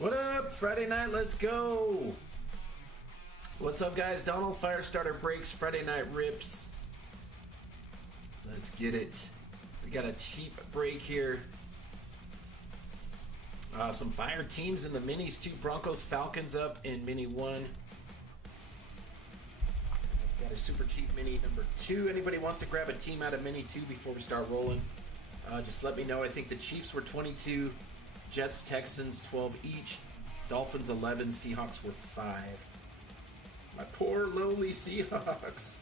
What up? Friday night, let's go. What's up, guys? Donald Firestarter breaks Friday night rips. Let's get it. We got a cheap break here. Some fire teams in the minis too. Broncos, Falcons up in mini 1. Got a super cheap mini number 2. Anybody wants to grab a team out of mini 2 before we start rolling? Just let me know. I think the Chiefs were 22. Jets, Texans, 12 each. Dolphins, 11. Seahawks were 5. My poor, lowly Seahawks.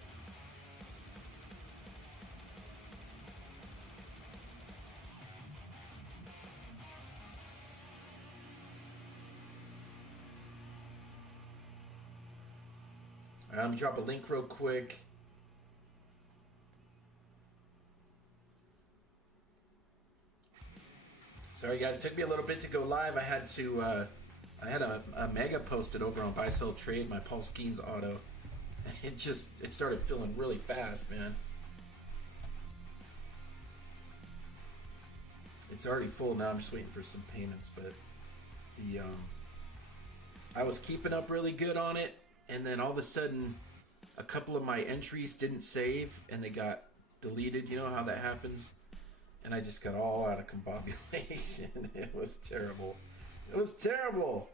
All right, let me drop a link real quick. Sorry guys, it took me a little bit to go live. I had to, I had a mega posted over on Buy Sell Trade, my Paul Skeens auto. And it started filling really fast, man. It's already full now. I'm just waiting for some payments, but I was keeping up really good on it, and then all of a sudden, a couple of my entries didn't save, and they got deleted. You know how that happens? And I just got all out of combobulation. It was terrible. It was terrible.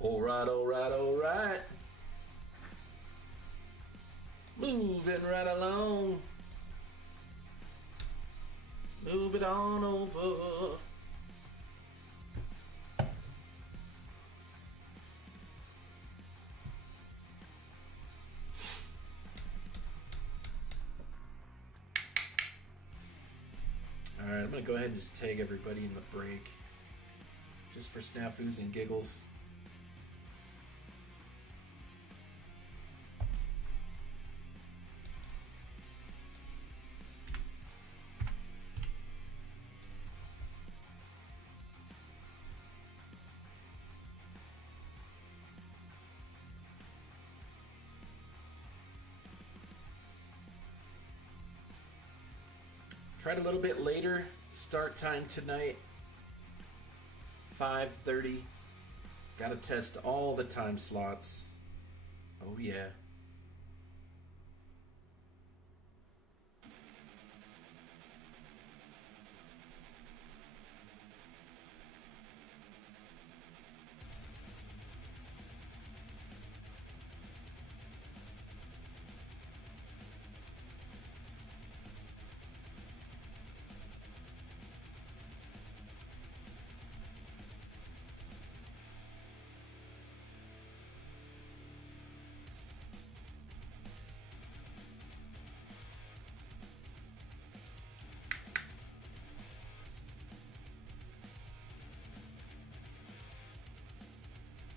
All right, all right, all right. Moving right along. Move it on over. All right, I'm gonna go ahead and just tag everybody in the break, just for snafus and giggles. Tried a little bit later, start time tonight, 5:30. Gotta test all the time slots. Oh yeah.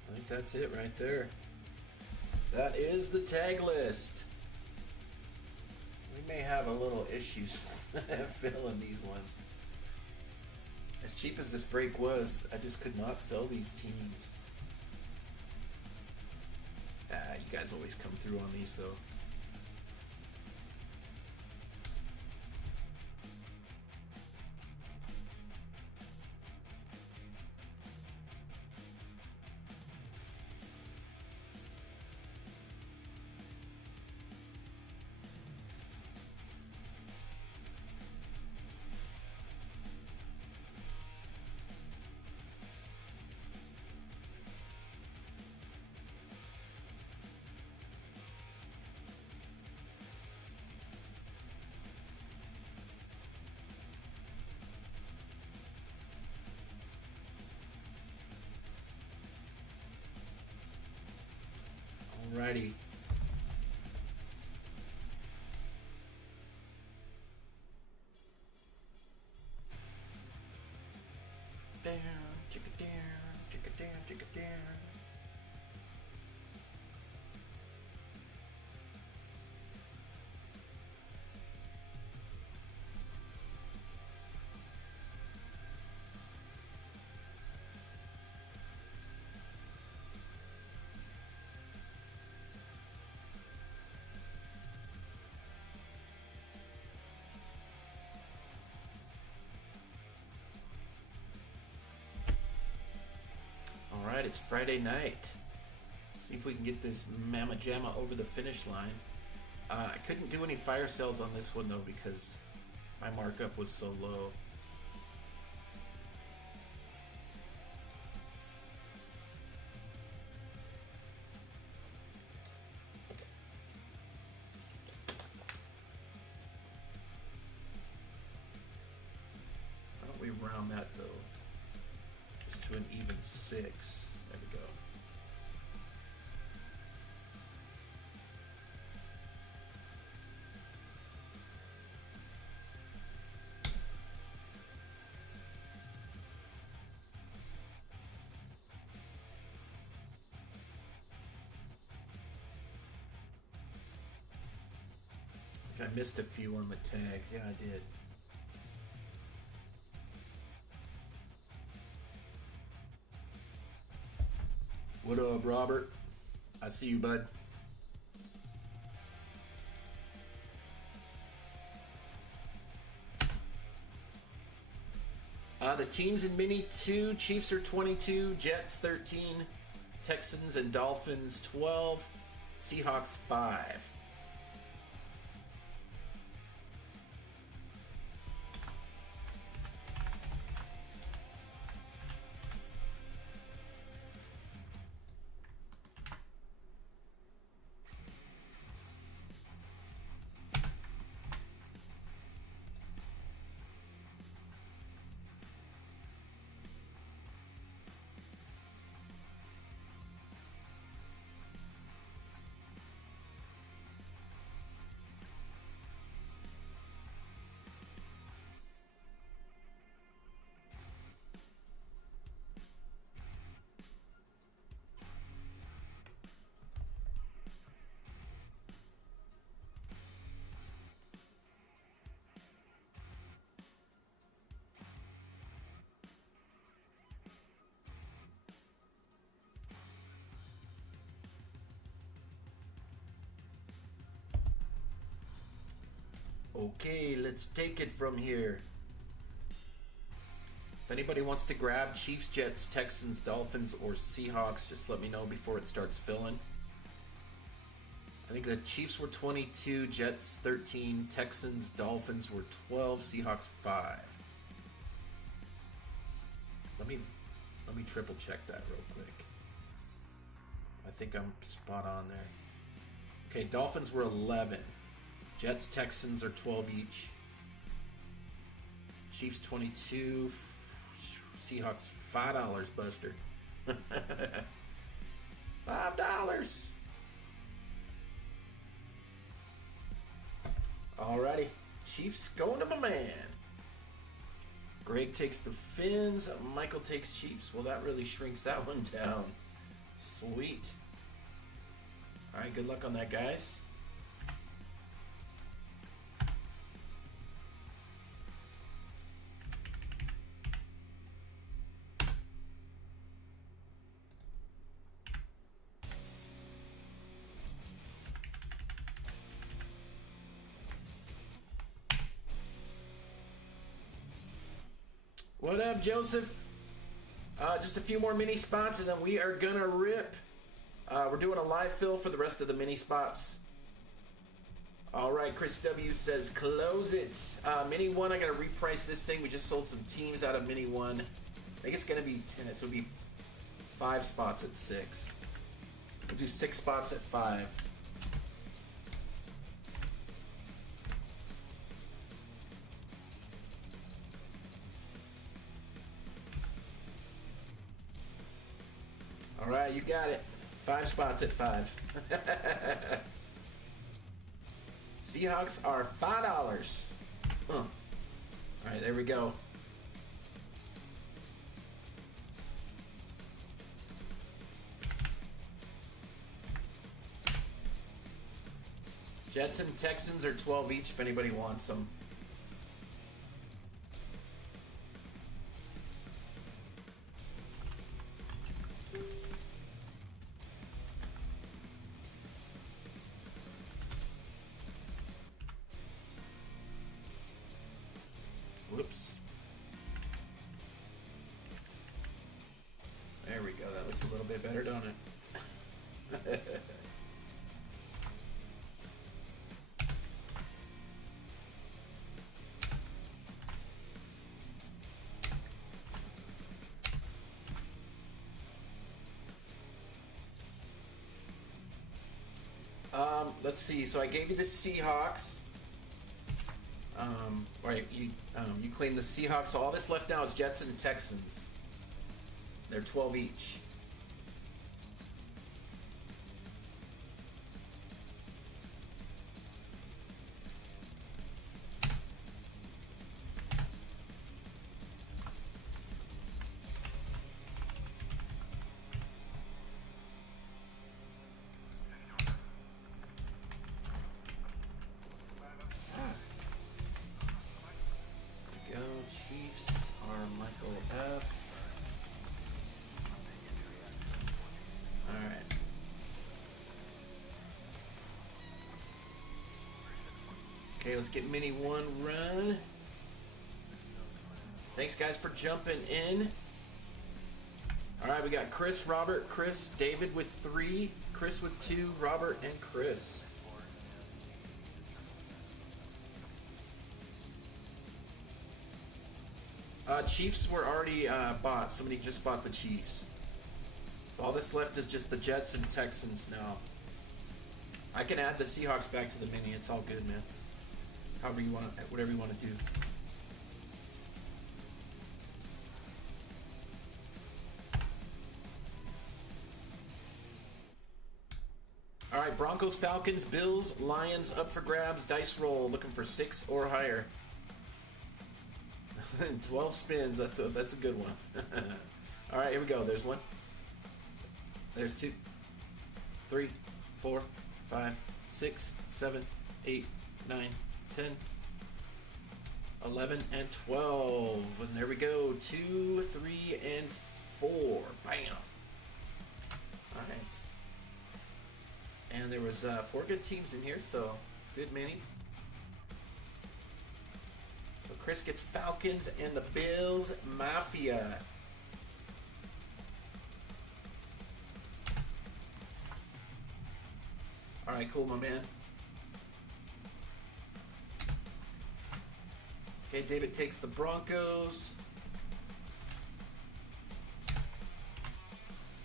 I think that's it right there. That is the tag list. We may have a little issues filling these ones. As cheap as this break was, I just could not sell these teams. You guys always come through on these though. Alrighty. Down, chicka down, chicka down, chicka down. it's Friday night. See if we can get this Mama Jamma over the finish line. I couldn't do any fire sales on this one though because my markup was so low. Why don't we round that though? Just to an even 6. There we go. I missed a few on the tags. Yeah, I did. What up, Robert? I see you, bud. The teams in Mini 2, Chiefs are 22, Jets 13, Texans and Dolphins 12, Seahawks 5. Okay, let's take it from here. If anybody wants to grab Chiefs, Jets, Texans, Dolphins, or Seahawks, just let me know before it starts filling. I think the Chiefs were 22, Jets 13, Texans, Dolphins were 12, Seahawks 5. Let me triple check that real quick. I think I'm spot on there. Okay, Dolphins were 11. Jets, Texans are 12 each. Chiefs 22. Seahawks $5, Buster. $5. Alrighty. Chiefs going to my man. Greg takes the Fins. Michael takes Chiefs. Well, that really shrinks that one down. Sweet. Alright, good luck on that, guys. What up, Joseph? Just a few more mini spots and then we are gonna rip. We're doing a live fill for the rest of the mini spots. Alright, Chris W says close it. Mini 1, I gotta reprice this thing. We just sold some teams out of Mini 1. I think it's gonna be 10, so it'll be 5 spots at 6. We'll do 6 spots at 5. Alright, you got it. 5 spots at 5. Seahawks are $5. Alright, there we go. Jets and Texans are 12 each if anybody wants them. Whoops. There we go. That looks It's a little bit better, don't it? Let's see. So I gave you the Seahawks. Right, you claim the Seahawks. So all that's left now is Jets and Texans. They're 12 each. Chiefs are Michael F. Alright. Okay, let's get Mini 1 run. Thanks, guys, for jumping in. Alright, we got Chris, Robert, Chris, David with 3, Chris with 2, Robert, and Chris. Chiefs were already bought. Somebody just bought the Chiefs. So all that's left is just the Jets and Texans now. I can add the Seahawks back to the mini. It's all good, man. However you want, whatever you want to do. All right, Broncos, Falcons, Bills, Lions up for grabs. Dice roll, looking for 6 or higher. 12 spins. That's a good one. All right, here we go. There's 1. There's 2, 3, 4, 5, 6, 7, 8, 9, 10, 11, and 12. And there we go. 2, 3, and 4. Bam. All right. And there was 4 good teams in here, so good mini. So Chris gets Falcons and the Bills Mafia. All right, cool, my man. Okay, David takes the Broncos.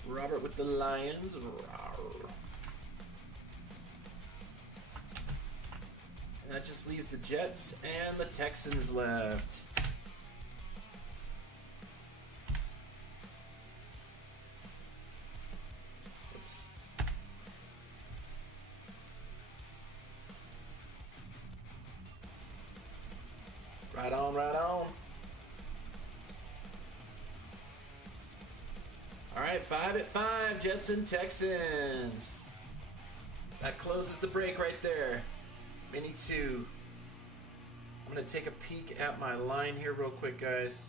Robert with the Lions. Rawr. And that just leaves the Jets and the Texans left. Oops. Right on, right on. All right, 5 at 5, Jets and Texans. That closes the break right there. Mini 2. I'm going to take a peek at my line here real quick, guys.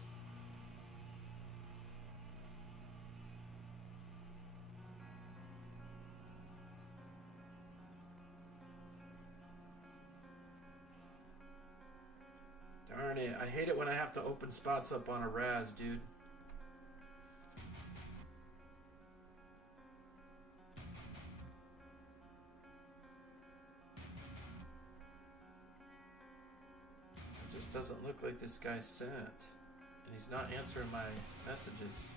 Darn it. I hate it when I have to open spots up on a Raz, dude. Doesn't look like this guy sent, and he's not answering my messages.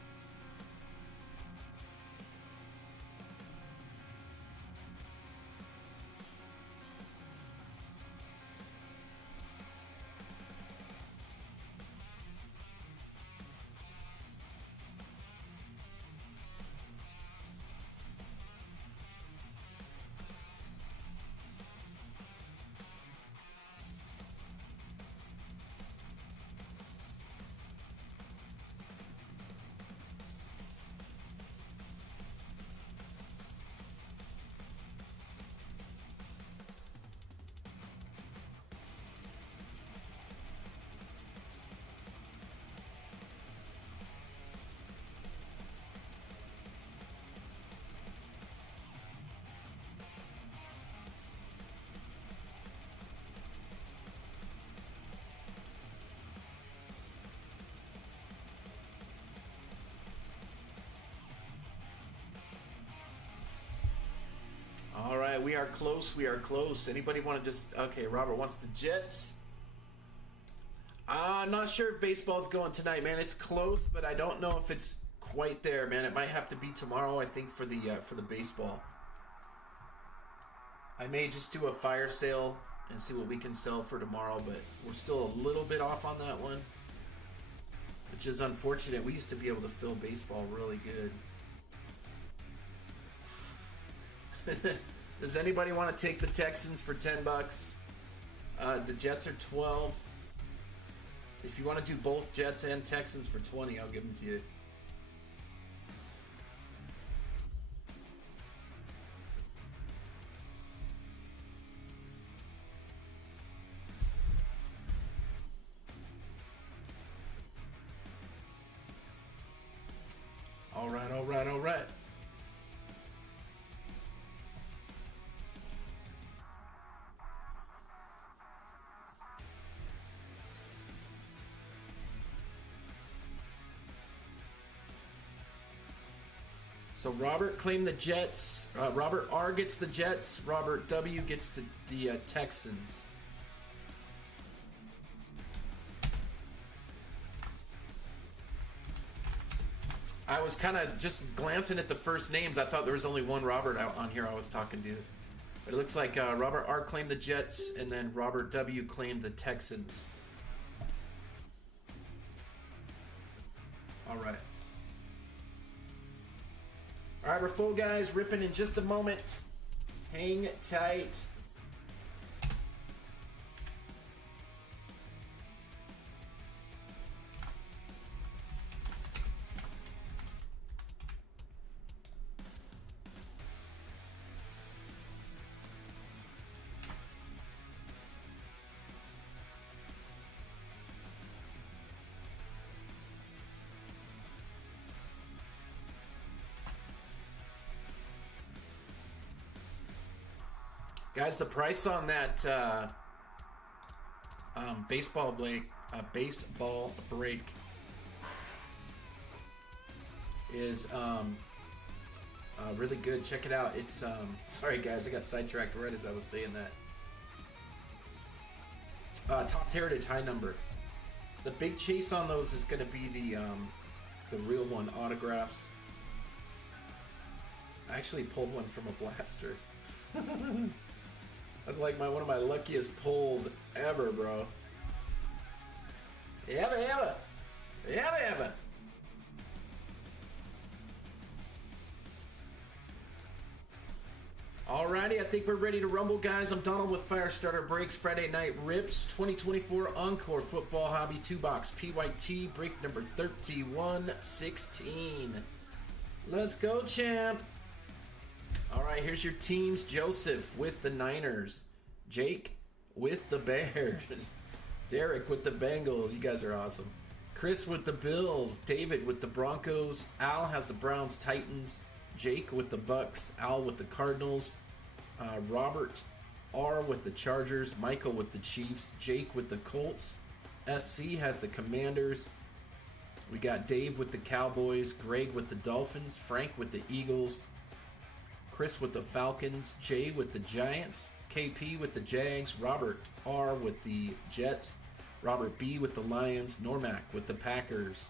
All right, we are close. We are close. Anybody want to just... Okay, Robert wants the Jets. I'm not sure if baseball's going tonight, man. It's close, but I don't know if it's quite there, man. It might have to be tomorrow, I think, for the baseball. I may just do a fire sale and see what we can sell for tomorrow, but we're still a little bit off on that one, which is unfortunate. We used to be able to fill baseball really good. Does anybody want to take the Texans for $10? The Jets are 12. If you want to do both Jets and Texans for 20, I'll give them to you. All right, all right, all right. So Robert claimed the Jets. Robert R gets the Jets. Robert W gets the Texans. I was kind of just glancing at the first names. I thought there was only one Robert out on here I was talking to. But it looks like Robert R claimed the Jets, and then Robert W claimed the Texans. All right. All right, we're full, guys. Ripping in just a moment. Hang tight. Guys, the price on that baseball break is really good. Check it out. It's sorry guys, I got sidetracked right as I was saying that. Topps Heritage high number. The big chase on those is going to be the real one, autographs. I actually pulled one from a blaster. That's like one of my luckiest pulls ever, bro. Ever. Alrighty, I think we're ready to rumble, guys. I'm Donald with Firestarter Breaks. Friday Night Rips 2024 Encore Football Hobby 2-box PYT break number 3116. Let's go, champ. All right, here's your teams. Joseph with the Niners. Jake with the Bears. Derek with the Bengals. You guys are awesome. Chris with the Bills. David with the Broncos. Al has the Browns, Titans. Jake with the Bucks. Al with the Cardinals. Robert R with the Chargers. Michael with the Chiefs. Jake with the Colts. SC has the Commanders. We got Dave with the Cowboys. Greg with the Dolphins. Frank with the Eagles. Chris with the Falcons, Jay with the Giants, KP with the Jags, Robert R with the Jets, Robert B with the Lions, Normac with the Packers,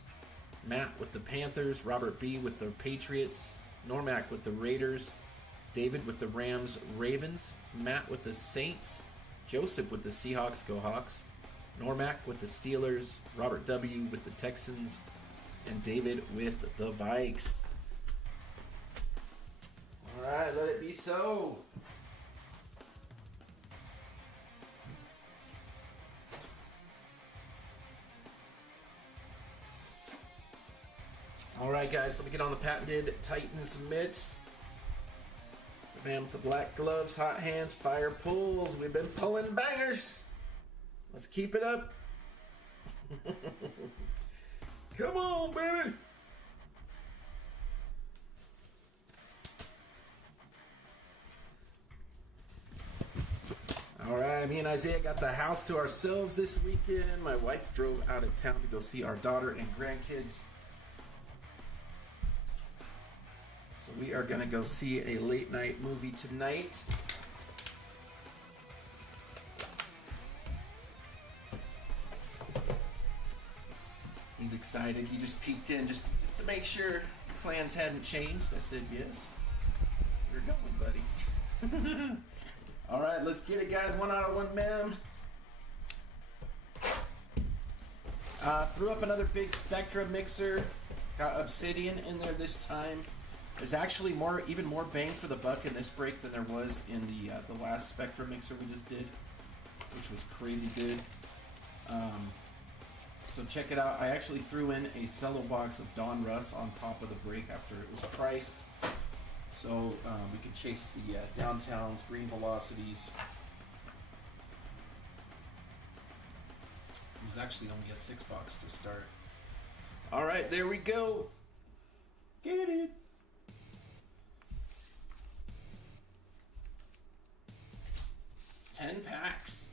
Matt with the Panthers, Robert B with the Patriots, Normac with the Raiders, David with the Rams, Ravens, Matt with the Saints, Joseph with the Seahawks, go Hawks, Normac with the Steelers, Robert W with the Texans, and David with the Vikes. All right, let it be so. All right, guys, let me get on the patented Titans mitts. The man with the black gloves, hot hands, fire pulls. We've been pulling bangers. Let's keep it up. Come on, baby. All right, me and Isaiah got the house to ourselves this weekend. My wife drove out of town to go see our daughter and grandkids. So We are going to go see a late night movie tonight. He's excited. He just peeked in just to make sure plans hadn't changed. I said, yes. You're going, buddy. All right, let's get it, guys. 1 out of 1 mem. Threw up another big Spectra mixer. Got Obsidian in there this time. There's actually even more bang for the buck in this break than there was in the last Spectra mixer we just did, which was crazy good. So check it out. I actually threw in a cello box of Don Russ on top of the break after it was priced, so we could chase the downtowns, green velocities. It was actually only a 6 box to start. All right, there we go. Get it. $10 packs.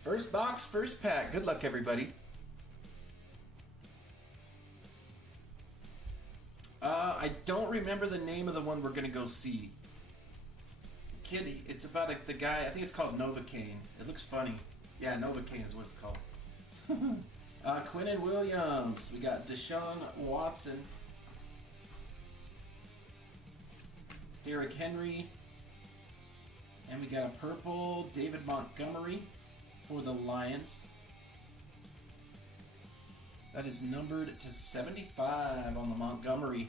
First box, first pack. Good luck, everybody. I don't remember the name of the one we're going to go see. Kitty, it's about the guy, I think it's called Novocaine. It looks funny. Yeah, Novocaine is what it's called. Quinnen Williams. We got Deshaun Watson. Derrick Henry. And we got a purple David Montgomery for the Lions. That is numbered to 75 on the Montgomery.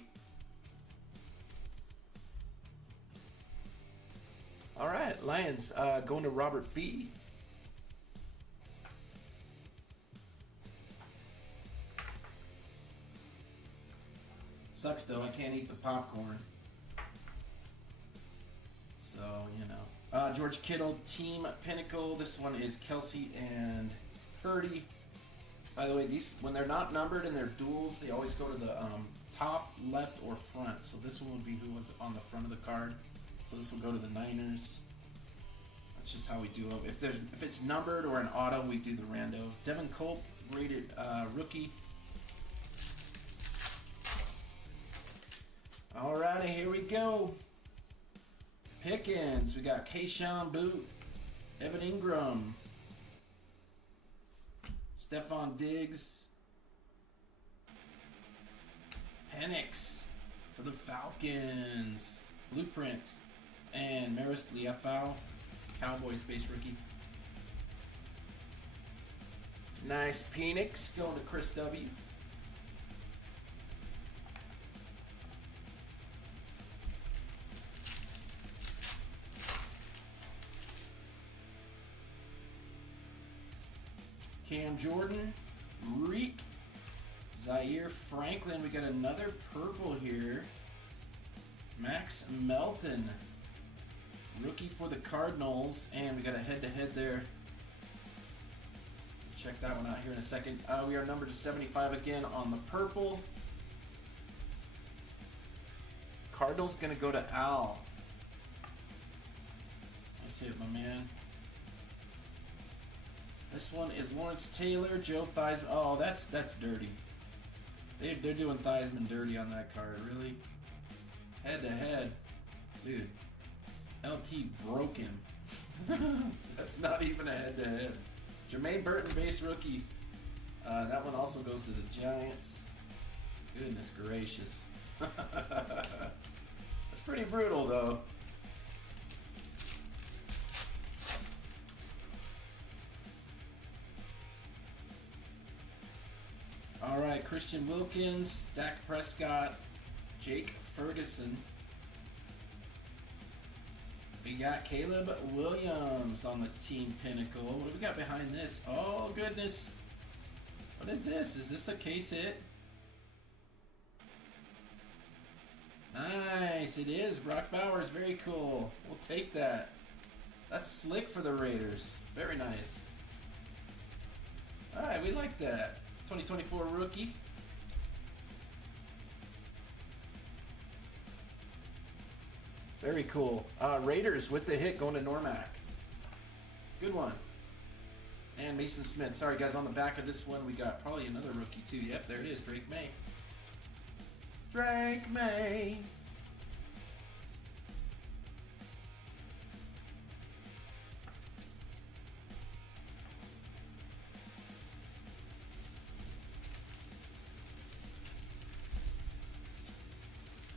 All right, Lions going to Robert B. Sucks though, I can't eat the popcorn. So, you know. George Kittle, Team Pinnacle. This one is Kelsey and Purdy. By the way, these, when they're not numbered and they're duels, they always go to the top, left, or front. So this one would be who was on the front of the card. So this will go to the Niners. That's just how we do it. If it's numbered or an auto, we do the rando. Devin Culp, rated rookie. Alrighty, here we go. Pickens. We got Kayshawn Boot, Evan Ingram, Stephon Diggs, Penix for the Falcons, Blueprint, and Maris Liufau, Cowboys base rookie. Nice Penix going to Chris W. Cam Jordan, Reek, Zaire Franklin. We got another purple here. Max Melton, rookie for the Cardinals, and we got a head-to-head there. Check that one out here in a second. We are numbered to 75 again on the purple. Cardinals gonna go to Al. Nice hit, my man. This one is Lawrence Taylor, Joe Theismann. Oh, that's dirty. They're doing Theismann dirty on that card, really? Head to head. Dude, LT broke him. That's not even a head to head. Jermaine Burton, base rookie. That one also goes to the Giants. Goodness gracious. That's pretty brutal, though. All right, Christian Wilkins, Dak Prescott, Jake Ferguson. We got Caleb Williams on the Team Pinnacle. What do we got behind this? Oh, goodness. What is this? Is this a case hit? Nice, it is. Brock Bowers, very cool. We'll take that. That's slick for the Raiders. Very nice. All right, we like that. 2024 rookie. Very cool. Raiders with the hit going to Normac. Good one. And Mason Smith. Sorry, guys, on the back of this one, we got probably another rookie, too. Yep, there it is, Drake May. Drake May.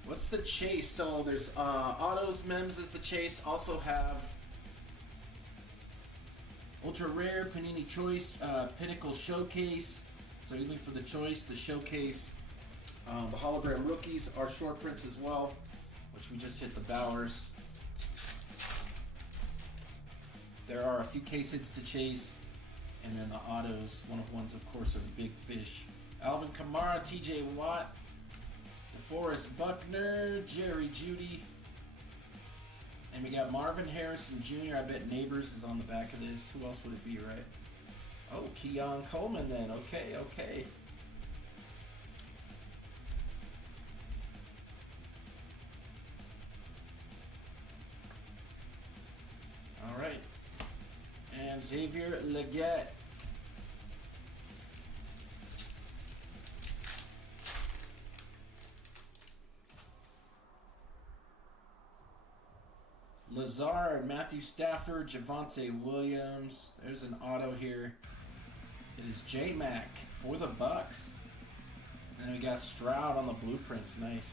What's the chase? So there's autos, mems is the chase. Also have ultra rare, Panini Choice, Pinnacle Showcase. So you look for the choice, the showcase, the hologram rookies, our short prints as well, which we just hit the Bowers. There are a few case hits to chase, and then the autos. One of ones, of course, are the big fish. Alvin Kamara, TJ Watt, DeForest Buckner, Jerry Jeudy, and we got Marvin Harrison Jr. I bet Neighbors is on the back of this. Who else would it be, right? Oh, Keon Coleman then. Okay, okay. All right. And Xavier Leggett. Lazard, Matthew Stafford, Javonte Williams. There's an auto here. It is J-Mac for the Bucks. And then we got Stroud on the blueprints. Nice.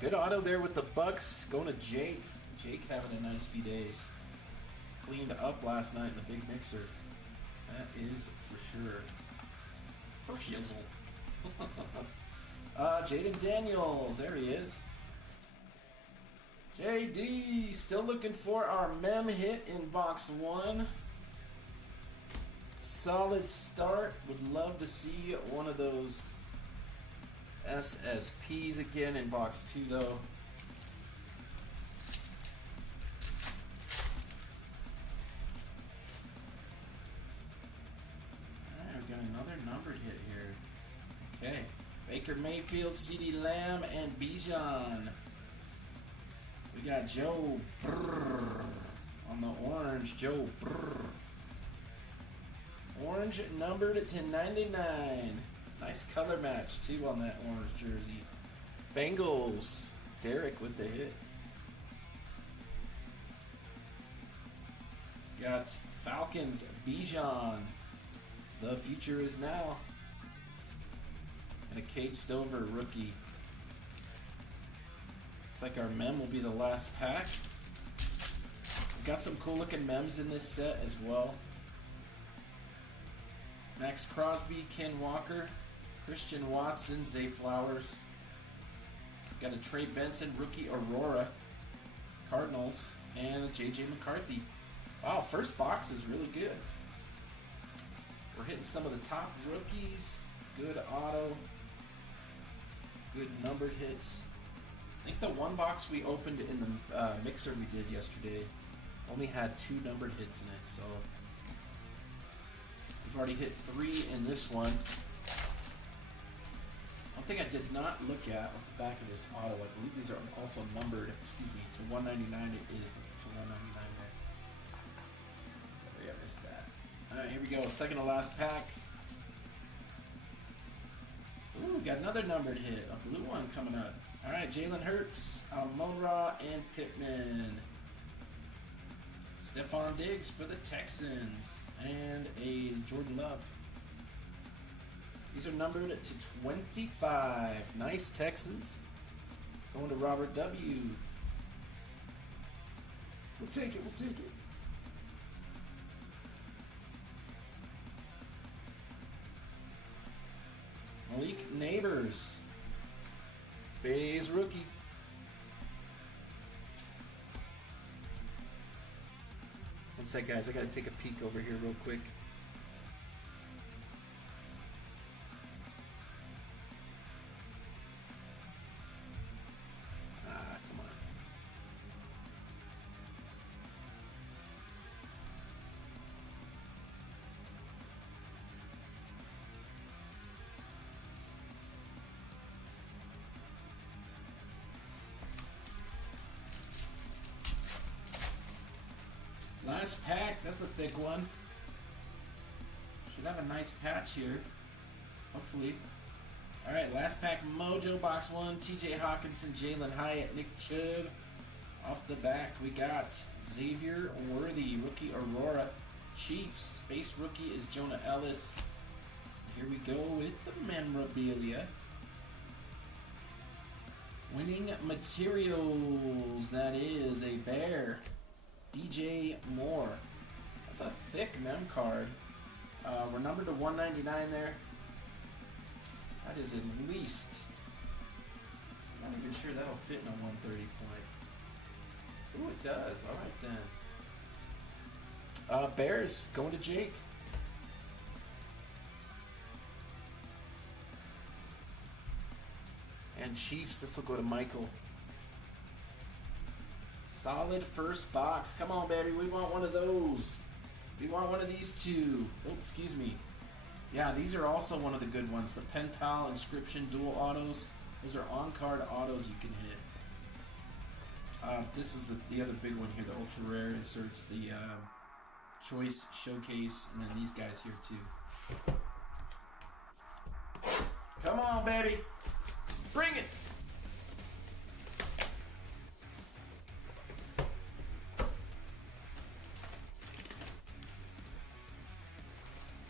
Good auto there with the Bucks. Going to Jake. Jake having a nice few days. Cleaned up last night in the big mixer. That is for sure. For shizzle. Jaden Daniels. There he is. JD, still looking for our mem hit in box 1. Solid start. Would love to see one of those SSPs again in box 2, though. Alright, we got another numbered hit here. Okay. Baker Mayfield, CeeDee Lamb, and Bijan. We got Joe Brrr on the orange. Joe Brrr. Orange numbered to 99. Nice color match, too, on that orange jersey. Bengals. Derek with the hit. Got Falcons. Bijan. The future is now. And a Kate Stover rookie. Looks like our mem will be the last pack. We've got some cool looking mems in this set as well. Max Crosby, Ken Walker, Christian Watson, Zay Flowers. Got a Trey Benson, rookie Aurora, Cardinals, and a JJ McCarthy. Wow, first box is really good. We're hitting some of the top rookies. Good auto. Good numbered hits. I think the one box we opened in the mixer we did yesterday only had 2 numbered hits in it, so we've already hit 3 in this one. One thing I did not look at off the back of this auto, I believe these are also numbered, excuse me, to 199. It is to 199 there. Sorry, I missed that. Alright, here we go, second to last pack. Ooh, got another numbered hit, a blue one coming up. Alright, Jalen Hurts, Monra, and Pittman. Stephon Diggs for the Texans. And a Jordan Love. These are numbered to 25. Nice Texans. Going to Robert W. We'll take it, we'll take it. Malik Neighbors. Bayes rookie. One sec, guys. I gotta take a peek over here real quick. Come on. Last pack, that's a thick one. Should have a nice patch here. Hopefully. Alright, last pack Mojo Box 1. TJ Hawkinson, Jalen Hyatt, Nick Chubb. Off the back, we got Xavier Worthy, rookie Aurora. Chiefs, base rookie is Jonah Ellis. Here we go with the memorabilia. Winning materials, that is a bear. DJ Moore. That's a thick mem card. We're numbered to 199 there. That is at least, I'm not even sure that'll fit in a 130 point. Ooh, it does. All right then. Bears going to Jake. And Chiefs, this will go to Michael. Solid first box. Come on, baby. We want one of those. We want one of these two. Oh, excuse me. Yeah, these are also one of the good ones. The Pen Pal Inscription Dual Autos. Those are on-card autos you can hit. This is the other big one here. The Ultra Rare inserts the Choice Showcase. And then these guys here, too. Come on, baby. Bring it!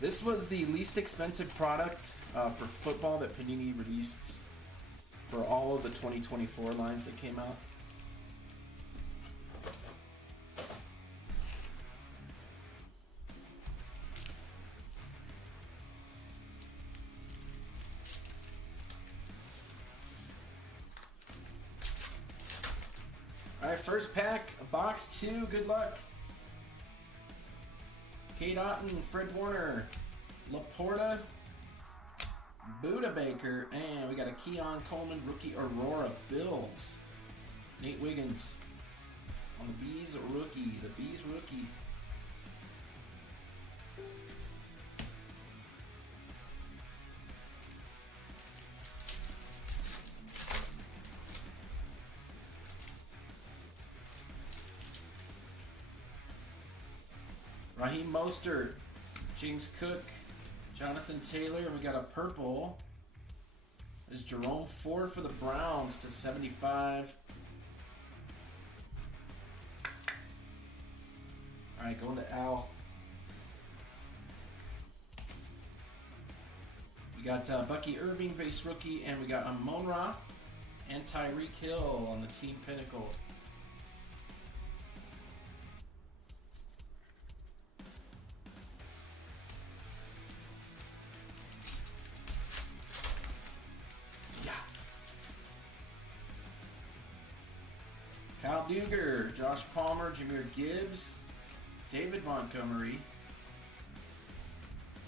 This was the least expensive product for football that Panini released for all of the 2024 lines that came out. Alright, first pack, box 2, good luck. Kate Otten, Fred Warner, Laporta, Buda Baker, and we got a Keon Coleman, rookie Aurora Bills. Nate Wiggins on the Bees rookie, Raheem Mostert, James Cook, Jonathan Taylor, and we got a purple. There's Jerome Ford for the Browns to 75. All right, going to Al. We got Bucky Irving, base rookie, and we got Amon-Ra and Tyreek Hill on the team pinnacle. Kyle Duggar, Josh Palmer, Jahmyr Gibbs, David Montgomery,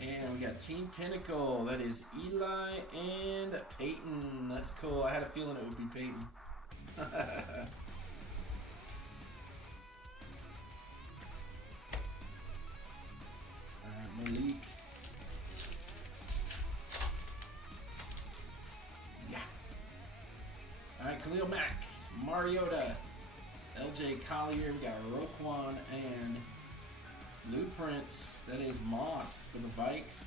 and we got Team Pinnacle. That is Eli and Peyton. That's cool. I had a feeling it would be Peyton. Malik. Yeah. All right, Khalil Mack, Mariota, LJ Collier, we got Roquan and Blueprints. That is Moss for the Vikes.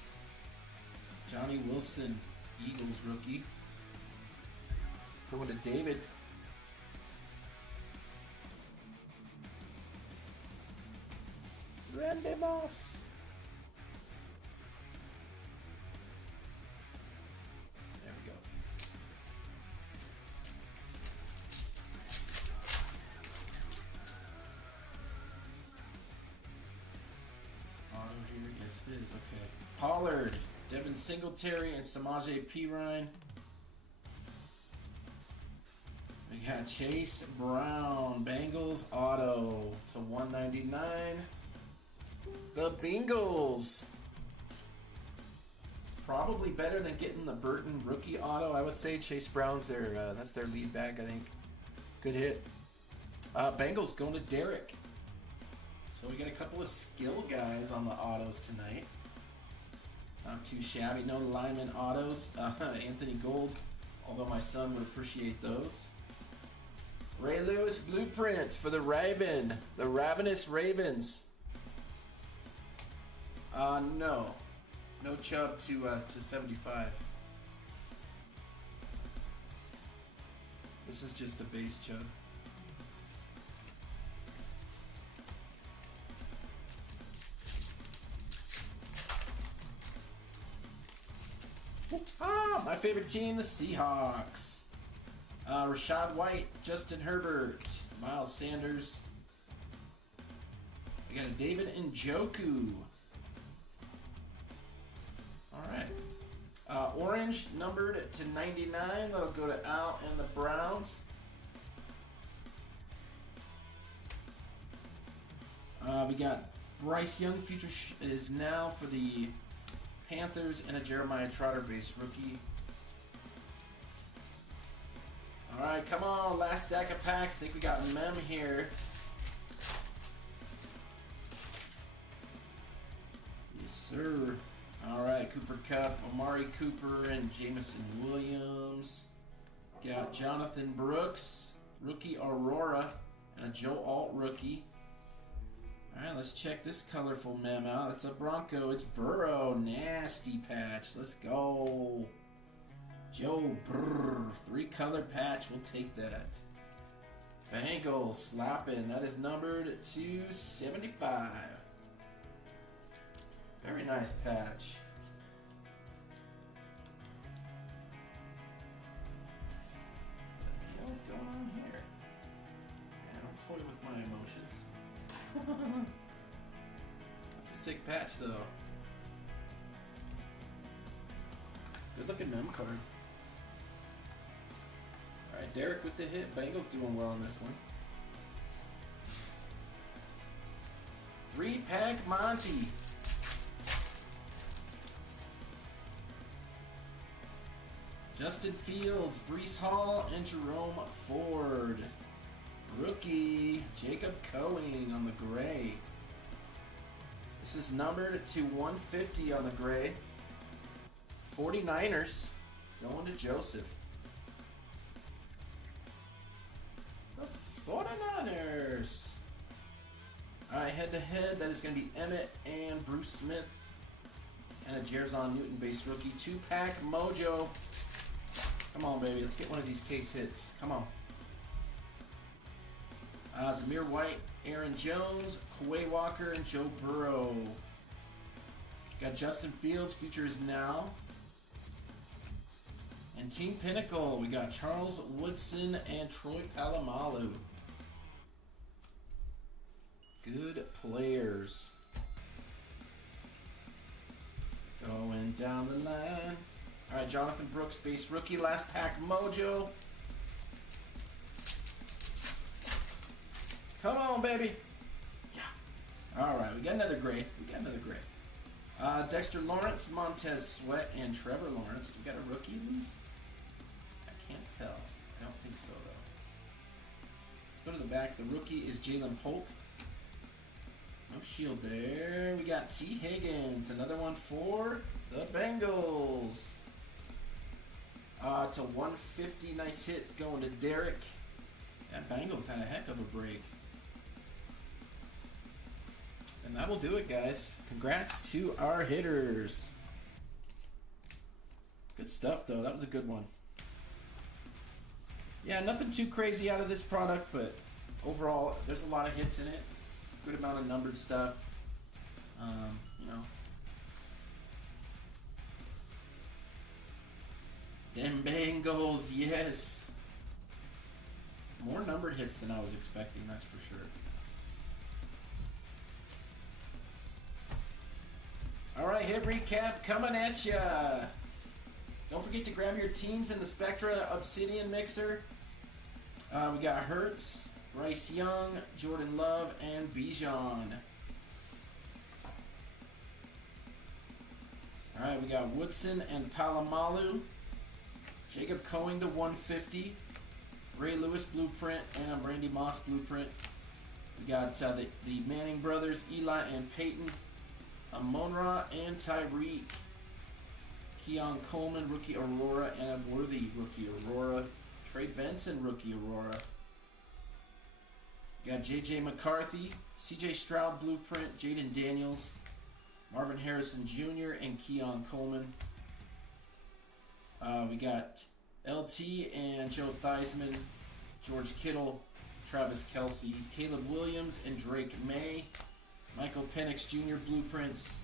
Johnny Wilson, Eagles rookie. Going to David. Randy Moss. There we go. Here, yes it is, okay. Pollard, Devin Singletary, and Samaje Perine. We got Chase Brown, Bengals auto to 199. The Bengals. Probably better than getting the Burton rookie auto, I would say. Chase Brown's their, that's their lead back, I think. Good hit. Bengals going to Derek. So we got a couple of skill guys on the autos tonight. Not too shabby. No lineman autos. Anthony Gold, although my son would appreciate those. Ray Lewis blueprints for the Raven. The Ravenous Ravens. No. No Chubb to 75. This is just a base Chubb. Ah, my favorite team, the Seahawks. Rashad White, Justin Herbert, Miles Sanders. We got a David Njoku. Alright. Orange, numbered to 99. That'll go to Al and the Browns. We got Bryce Young, future is now for the Panthers, and a Jeremiah Trotter base rookie. Alright, come on. Last stack of packs. I think we got Mem here. Yes, sir. Alright, Cooper Kupp, Amari Cooper, and Jamison Williams. Got Jonathan Brooks, rookie Aurora, and a Joe Alt rookie. Alright, let's check this colorful mem out. It's a Bronco. It's Burrow. Nasty patch. Let's go. Joe Brrr. 3-color patch. We'll take that. Bengals slapping. That is numbered to 75. Very nice patch. What the hell's going on here? Man, don't toy with my emotions. That's a sick patch, though. Good looking mem card. Alright, Derek with the hit. Bengals doing well on this one. 3-pack Monty. Justin Fields, Breece Hall, and Jerome Ford. Rookie, Jacob Coing on the gray. This is numbered to 150 on the gray. 49ers going to Joseph. The 49ers. Alright, head-to-head, that is going to be Emmett and Bruce Smith. And a Jerzon Newton base rookie. 2-pack Mojo. Come on, baby. Let's get one of these case hits. Come on. Zamir White, Aaron Jones, Quay Walker, and Joe Burrow. Got Justin Fields, future is now. And Team Pinnacle, we got Charles Woodson and Troy Polamalu. Good players. Going down the line. Alright, Jonathan Brooks, base rookie, last pack Mojo. Come on, baby. Yeah. Alright, we got another gray. Dexter Lawrence, Montez Sweat, and Trevor Lawrence. Do we got a rookie at least? I can't tell. I don't think so, though. Let's go to the back. The rookie is Jalen Polk. No shield there. We got T. Higgins. Another one for the Bengals. To 150. Nice hit going to Derek. That Bengals had a heck of a break. And that will do it, guys. Congrats to our hitters. Good stuff, though. That was a good one. Yeah, nothing too crazy out of this product, but overall, there's a lot of hits in it. Good amount of numbered stuff. You know. Them Bengals, yes. More numbered hits than I was expecting, that's for sure. Alright, hit recap coming at ya. Don't forget to grab your teams in the Spectra Obsidian Mixer. We got Hurts, Bryce Young, Jordan Love, and Bijan. Alright, we got Woodson and Polamalu. Jacob Coing to 150. Ray Lewis blueprint and Randy Moss blueprint. We got the Manning brothers, Eli and Peyton. Amon-Ra and Tyreek. Keon Coleman, rookie Aurora, and Worthy, rookie Aurora. Trey Benson, rookie Aurora. We got J.J. McCarthy, C.J. Stroud blueprint, Jaden Daniels. Marvin Harrison Jr. and Keon Coleman. We got LT and Joe Theismann, George Kittle, Travis Kelce, Caleb Williams, and Drake May. Michael Penix Jr. Blueprints.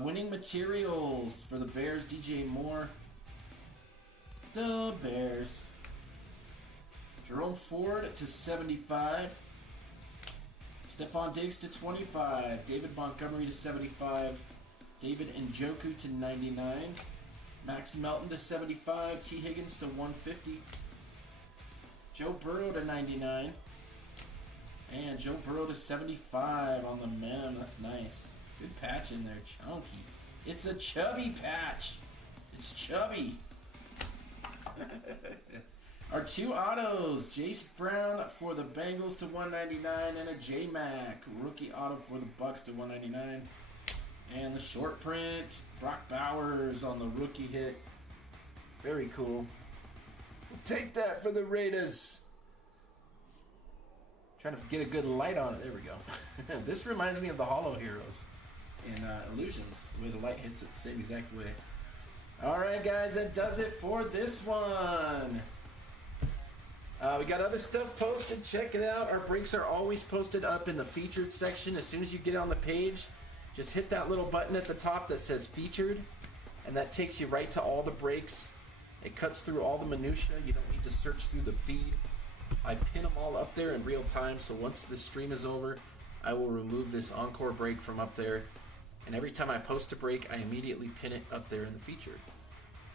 Winning materials for the Bears, DJ Moore. The Bears. Jerome Ford to 75. Stephon Diggs to 25. David Montgomery to 75. David Njoku to 99. Max Melton to 75. T. Higgins to 150. Joe Burrow to 99. And Joe Burrow to 75 on the mem. That's nice. Good patch in there. Chunky. It's a chubby patch. It's chubby. Our 2 autos. Jace Brown for the Bengals to 199. And a J-Mac. Rookie auto for the Bucks to 199. And the short print. Brock Bowers on the rookie hit. Very cool. We'll take that for the Raiders. Trying to get a good light on it. There we go. This reminds me of the Hollow Heroes in Illusions, where the light hits it the same exact way. Alright guys, that does it for this one. We got other stuff posted. Check it out. Our breaks are always posted up in the featured section. As soon as you get on the page, just hit that little button at the top that says featured, and that takes you right to all the breaks. It cuts through all the minutia. You don't need to search through the feed. I pin them all up there in real time, so once the stream is over, I will remove this Encore break from up there. And every time I post a break, I immediately pin it up there in the featured.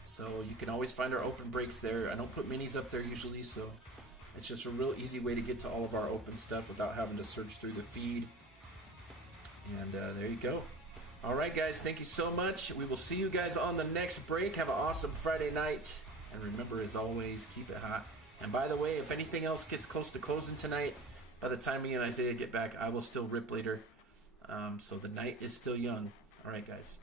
So you can always find our open breaks there. I don't put minis up there usually, so it's just a real easy way to get to all of our open stuff without having to search through the feed. And there you go. Alright guys, thank you so much. We will see you guys on the next break. Have an awesome Friday night. And remember, as always, keep it hot. And by the way, if anything else gets close to closing tonight, by the time me and Isaiah get back, I will still rip later. So the night is still young. Alright guys.